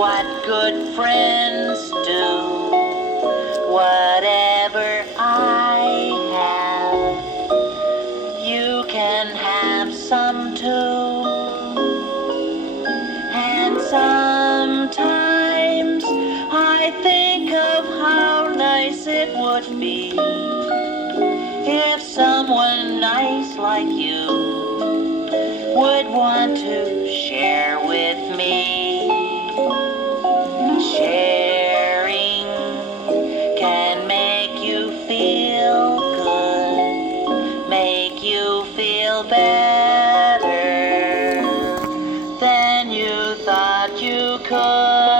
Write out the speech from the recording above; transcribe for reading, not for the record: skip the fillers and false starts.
what good friends do. Whatever I have, you can have some too. And sometimes I think of how nice it would be if someone nice like you would want to share with me. Sharing can make you feel good, make you feel better than you thought you could.